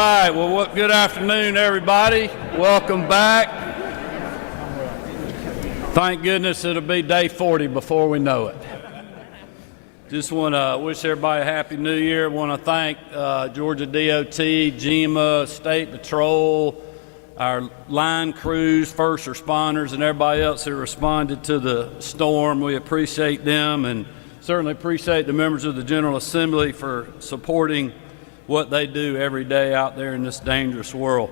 right, well, good afternoon, everybody. Welcome back. Thank goodness it'll be day 40 before we know it. Just want to wish everybody a Happy New Year. Want to thank Georgia DOT, GEMA, State Patrol, our line crews, first responders, and everybody else who responded to the storm. We appreciate them and certainly appreciate the members of the General Assembly for supporting what they do every day out there in this dangerous world.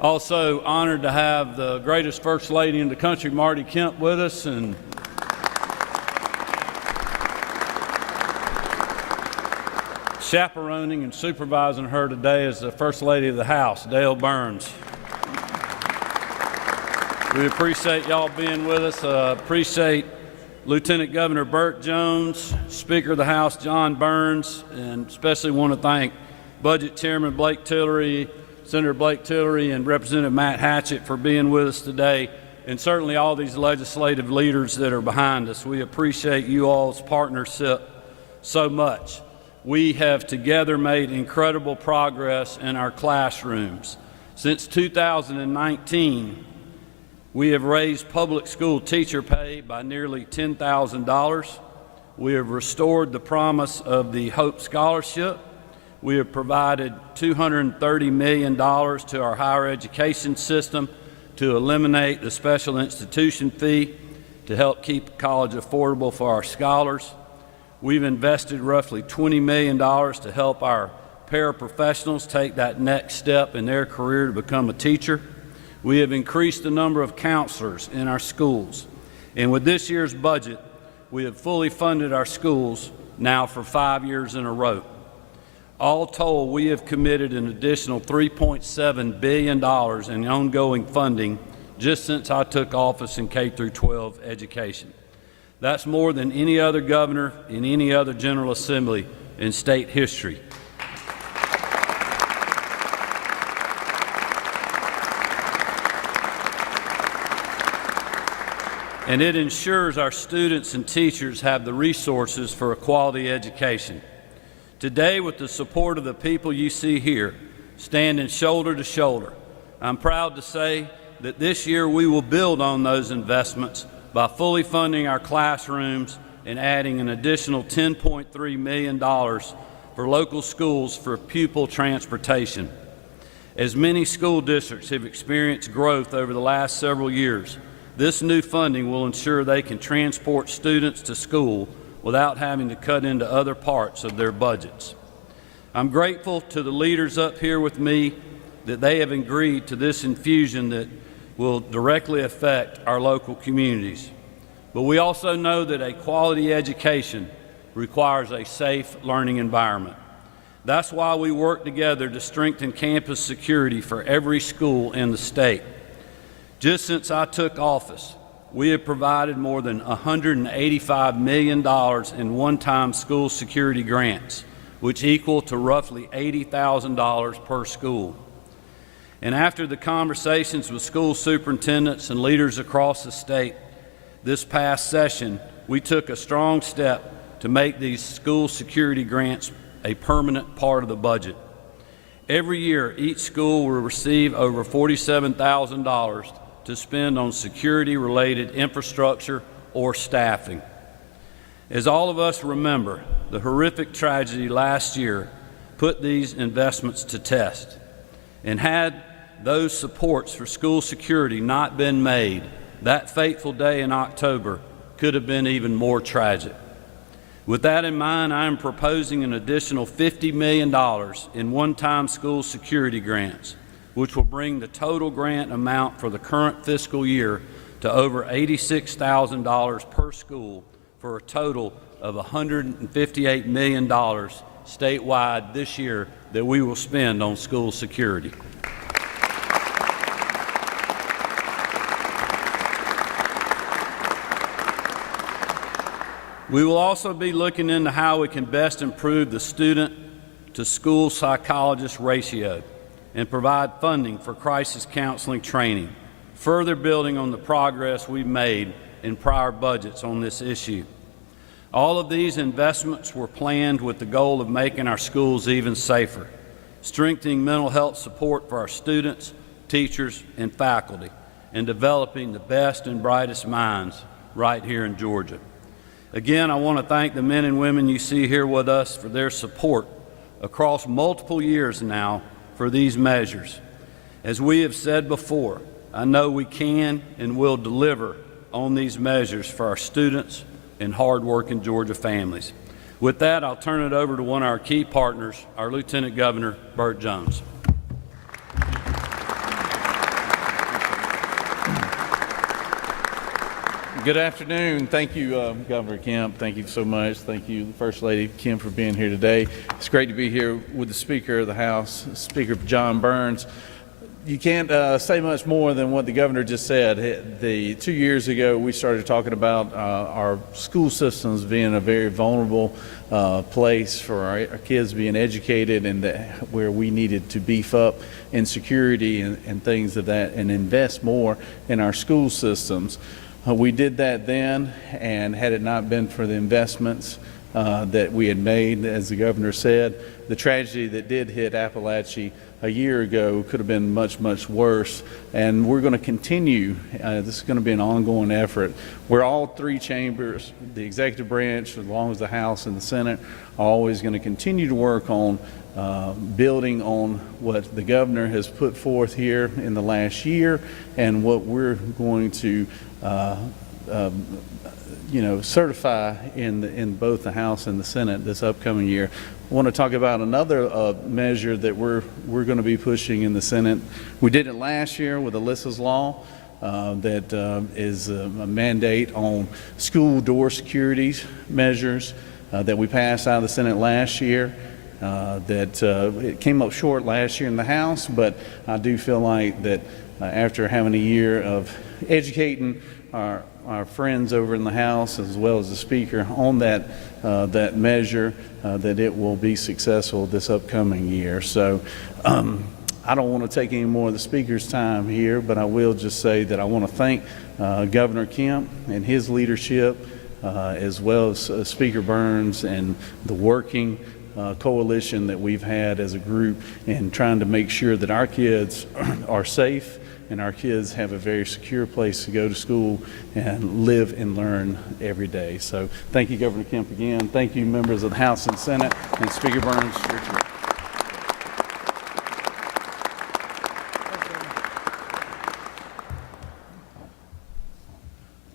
Also honored to have the greatest First Lady in the country, Marty Kemp, with us, and chaperoning and supervising her today is the First Lady of the House, Dale Burns. We appreciate y'all being with us. Appreciate Lieutenant Governor Burt Jones, Speaker of the House John Burns, and especially want to thank Budget Chairman Blake Tillery, Senator Blake Tillery, and Representative Matt Hatchett for being with us today, and certainly all these legislative leaders that are behind us. We appreciate you all's partnership so much. We have together made incredible progress in our classrooms. Since 2019, we have raised public school teacher pay by nearly $10,000. We have restored the promise of the Hope Scholarship. We have provided $230 million to our higher education system to eliminate the special institution fee to help keep college affordable for our scholars. We've invested roughly $20 million to help our paraprofessionals take that next step in their career to become a teacher. We have increased the number of counselors in our schools. And with this year's budget, we have fully funded our schools now for 5 years in a row. All told, we have committed an additional $3.7 billion in ongoing funding just since I took office in K-12 education. That's more than any other governor in any other General Assembly in state history. And it ensures our students and teachers have the resources for a quality education. Today, with the support of the people you see here, standing shoulder to shoulder, I'm proud to say that this year we will build on those investments by fully funding our classrooms and adding an additional $10.3 million for local schools for pupil transportation. As many school districts have experienced growth over the last several years, this new funding will ensure they can transport students to school without having to cut into other parts of their budgets. I'm grateful to the leaders up here with me that they have agreed to this infusion that will directly affect our local communities. But we also know that a quality education requires a safe learning environment. That's why we work together to strengthen campus security for every school in the state. Just since I took office, we have provided more than $185 million in one-time school security grants, which equal to roughly $80,000 per school. And after the conversations with school superintendents and leaders across the state this past session, we took a strong step to make these school security grants a permanent part of the budget. Every year, each school will receive over $47,000 to spend on security-related infrastructure or staffing. As all of us remember, the horrific tragedy last year put these investments to test. And had those supports for school security not been made, that fateful day in October could have been even more tragic. With that in mind, I am proposing an additional $50 million in one-time school security grants, which will bring the total grant amount for the current fiscal year to over $86,000 per school for a total of $158 million statewide this year that we will spend on school security. We will also be looking into how we can best improve the student-to-school psychologist ratio and provide funding for crisis counseling training, further building on the progress we've made in prior budgets on this issue. All of these investments were planned with the goal of making our schools even safer. strengthening mental health support for our students, teachers, and faculty, and developing the best and brightest minds right here in Georgia. Again, I want to thank the men and women you see here with us for their support across multiple years now for these measures. As we have said before, I know we can and will deliver on these measures for our students and hard-working Georgia families. With that, I'll turn it over to one of our key partners, our Lieutenant Governor, Burt Jones. Good afternoon. Thank you, Governor Kemp. Thank you so much. Thank you, First Lady Kemp, for being here today. It's great to be here with the Speaker of the House, Speaker John Burns. You can't say much more than what the governor just said. 2 years ago, we started talking about our school systems being a very vulnerable place for our kids being educated, and where we needed to beef up in security and things of that, and invest more in our school systems. We did that then, and had it not been for the investments that we had made, as the governor said, the tragedy that did hit Appalachia a year ago could have been much, much worse. And we're going to continue. This is going to be an ongoing effort where all three chambers, the executive branch, as long as the House and the Senate, are always going to continue to work on building on what the governor has put forth here in the last year, and what we're going to certify in both the House and the Senate this upcoming year. I want to talk about another measure that we're going to be pushing in the Senate. We did it last year with Alyssa's Law, that is a mandate on school door security measures that we passed out of the Senate last year. It came up short last year in the House, but I do feel like that after having a year of educating our friends over in the House, as well as the Speaker, on that measure, that it will be successful this upcoming year. So I don't want to take any more of the Speaker's time here, but I will just say that I want to thank Governor Kemp and his leadership, as well as Speaker Burns and the working coalition that we've had as a group in trying to make sure that our kids are safe and our kids have a very secure place to go to school and live and learn every day. So thank you, Governor Kemp, again. Thank you, members of the House and Senate, and Speaker Burns.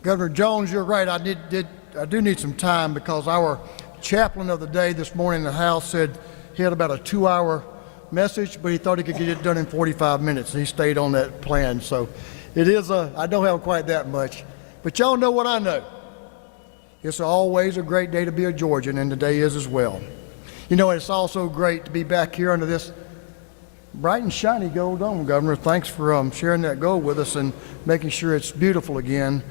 Governor Jones, you're right. I do need some time, because our chaplain of the day this morning in the House said he had about a 2-hour message, but he thought he could get it done in 45 minutes, and he stayed on that plan. So I don't have quite that much, but y'all know what I know. It's always a great day to be a Georgian, and today is as well. You know, it's also great to be back here under this bright and shiny gold dome, Governor. Thanks for sharing that gold with us and making sure it's beautiful again.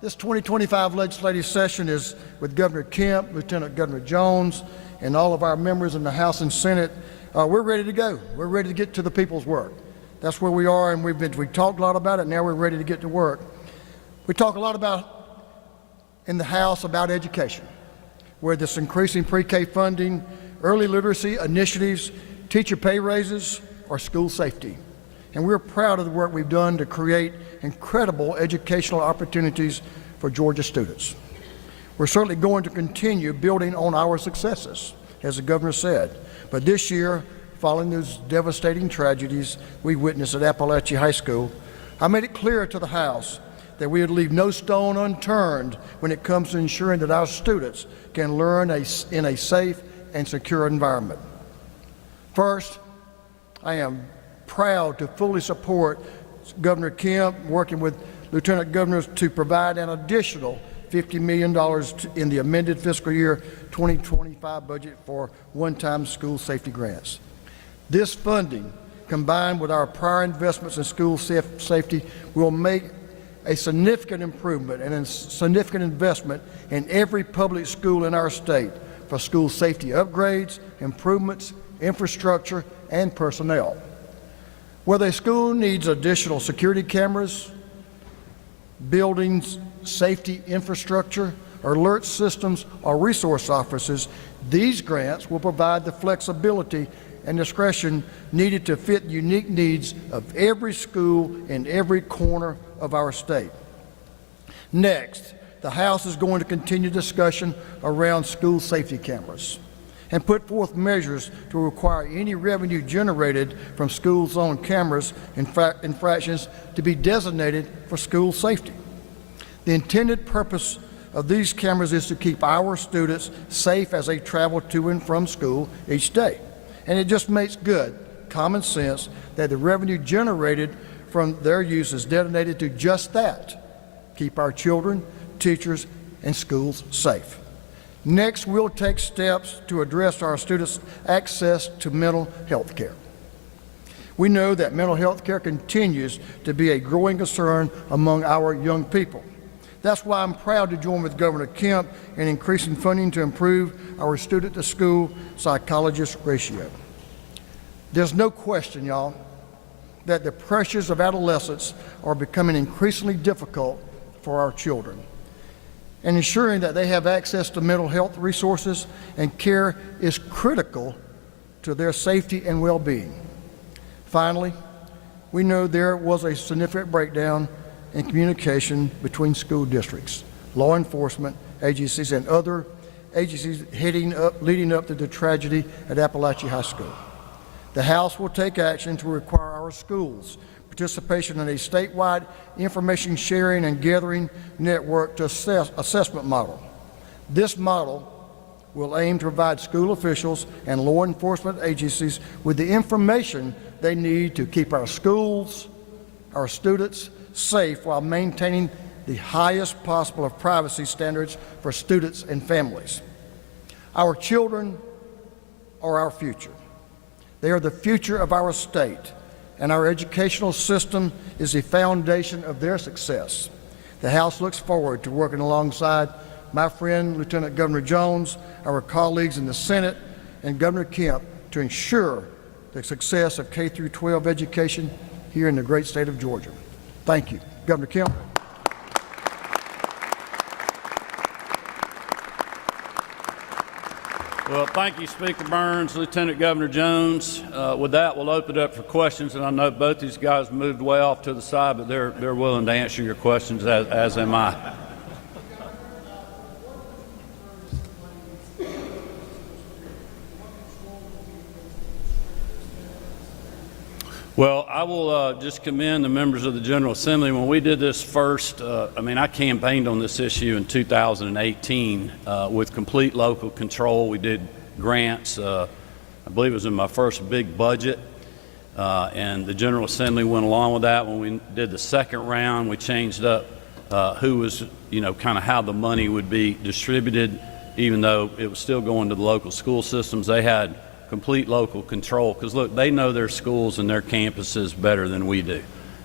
This 2025 legislative session is with Governor Kemp, Lieutenant Governor Jones, and all of our members in the House and Senate. We're ready to go. We're ready to get to the people's work. That's where we are, and we talked a lot about it. Now we're ready to get to work. We talk a lot in the House about education, where this increasing pre-K funding, early literacy initiatives, teacher pay raises, or school safety. And we're proud of the work we've done to create incredible educational opportunities for Georgia students. We're certainly going to continue building on our successes, as the governor said. But this year, following those devastating tragedies we witnessed at Appalachia High School, I made it clear to the House that we would leave no stone unturned when it comes to ensuring that our students can learn in a safe and secure environment. First, I am proud to fully support Governor Kemp working with Lieutenant Governors to provide an additional $50 million in the amended fiscal year 2025 budget for one-time school safety grants. This funding, combined with our prior investments in school safety, will make a significant improvement and a significant investment in every public school in our state for school safety upgrades, improvements, infrastructure, and personnel. Whether a school needs additional security cameras, buildings, safety infrastructure, alert systems, or resource officers, these grants will provide the flexibility and discretion needed to fit the unique needs of every school in every corner of our state. Next, the House is going to continue discussion around school safety cameras and put forth measures to require any revenue generated from school-owned cameras infractions to be designated for school safety. The intended purpose of these cameras is to keep our students safe as they travel to and from school each day. And it just makes good common sense that the revenue generated from their use is designated to just that: keep our children, teachers, and schools safe. Next, we'll take steps to address our students' access to mental health care. We know that mental health care continues to be a growing concern among our young people. That's why I'm proud to join with Governor Kemp in increasing funding to improve our student-to-school psychologist ratio. There's no question, y'all, that the pressures of adolescence are becoming increasingly difficult for our children. And ensuring that they have access to mental health resources and care is critical to their safety and well-being. Finally, we know there was a significant breakdown in communication between school districts, law enforcement agencies, and other agencies leading up to the tragedy at Appalachia High School. The House will take action to require our schools participation in a statewide information sharing and gathering network to assessment model. This model will aim to provide school officials and law enforcement agencies with the information they need to keep our schools, our students safe while maintaining the highest possible of privacy standards for students and families. Our children are our future. They are the future of our state, and our educational system is the foundation of their success. The House looks forward to working alongside my friend, Lieutenant Governor Jones, our colleagues in the Senate, and Governor Kemp to ensure the success of K-12 education here in the great state of Georgia. Thank you. Governor Kemp. Well, thank you, Speaker Burns, Lieutenant Governor Jones. With that, we'll open it up for questions, and I know both these guys moved way off to the side, but they're willing to answer your questions, as am I. Well, I will just commend the members of the General Assembly. When we did this first, I campaigned on this issue in 2018 with complete local control. We did grants. I believe it was in my first big budget, and the General Assembly went along with that. When we did the second round, we changed up who was, kind of how the money would be distributed, even though it was still going to the local school systems. They had complete local control, because look, they know their schools and their campuses better than we do.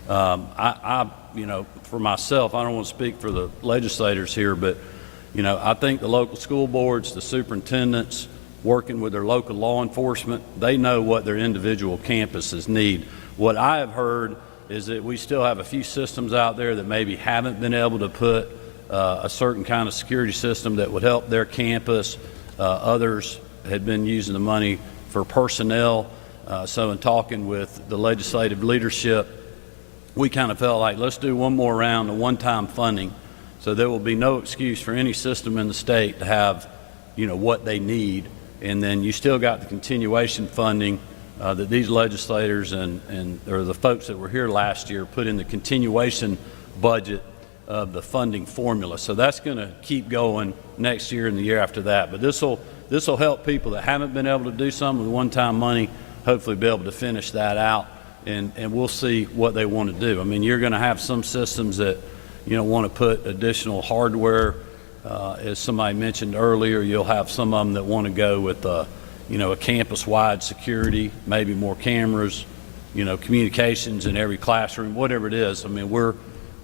For myself, I don't want to speak for the legislators here, but I think the local school boards, the superintendents, working with their local law enforcement, they know what their individual campuses need. What I have heard is that we still have a few systems out there that maybe haven't been able to put a certain kind of security system that would help their campus. Others had been using the money for personnel. So in talking with the legislative leadership, we kind of felt like, let's do one more round of one-time funding, so there will be no excuse for any system in the state to have, what they need. And then you still got the continuation funding that these legislators or the folks that were here last year put in the continuation budget of the funding formula. So that's going to keep going next year and the year after that. But this will help people that haven't been able to do something with one-time money, hopefully be able to finish that out, and we'll see what they want to do. You're going to have some systems that, want to put additional hardware. As somebody mentioned earlier, you'll have some of them that want to go with, a campus-wide security, maybe more cameras, communications in every classroom, whatever it is.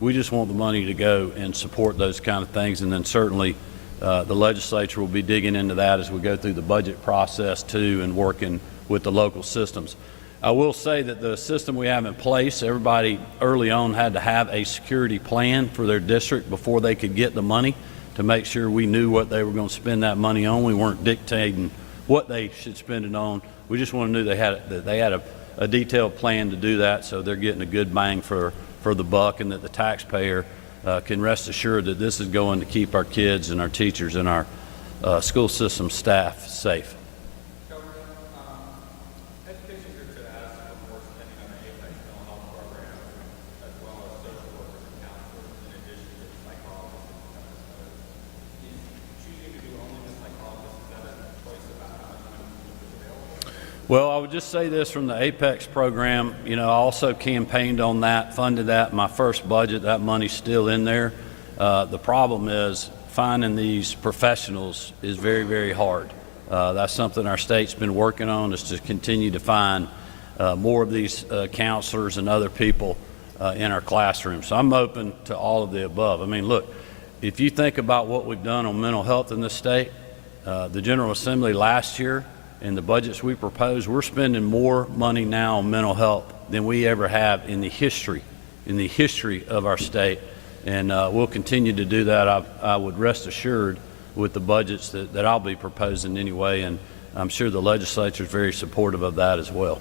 We just want the money to go and support those kind of things, and then certainly the legislature will be digging into that as we go through the budget process too, and working with the local systems. I will say that the system we have in place, everybody early on had to have a security plan for their district before they could get the money, to make sure we knew what they were going to spend that money on. We weren't dictating what they should spend it on. We just want to know that they had a detailed plan to do that, so they're getting a good bang for the buck, and that the taxpayer can rest assured that this is going to keep our kids and our teachers and our school system staff safe. Education groups had asked for more spending on the APEX mental health program, as well as social workers and counselors, in addition to the psychologists and therapists. Is choosing to do only the psychologists, is that a choice about how much money is available? Well, I would just say this from the APEX program, you know, I also campaigned on that, funded that in my first budget. That money's still in there. The problem is finding these professionals is very, very hard. That's something our state's been working on, is to continue to find more of these counselors and other people in our classrooms. So I'm open to all of the above. I mean, look, if you think about what we've done on mental health in this state, the General Assembly last year, in the budgets we propose, we're spending more money now on mental health than we ever have in the history of our state. And we'll continue to do that. I would rest assured with the budgets that I'll be proposing anyway, and I'm sure the legislature is very supportive of that as well.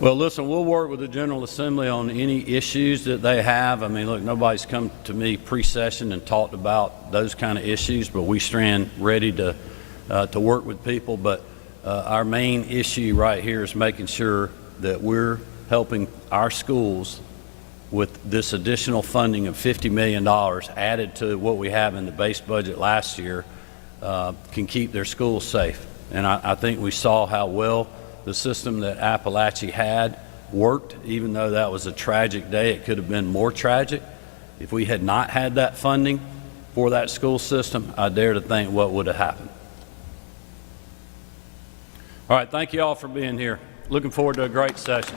Well, listen, we'll work with the General Assembly on any issues that they have. I mean, look, nobody's come to me pre-session and talked about those kind of issues, but we stand ready to work with people. But our main issue right here is making sure that we're helping our schools with this additional funding of $50 million added to what we have in the base budget last year, can keep their schools safe. And I think we saw how well the system that Appalachia had worked, even though that was a tragic day. It could have been more tragic. If we had not had that funding for that school system, I dare to think what would have happened. All right, thank you all for being here. Looking forward to a great session.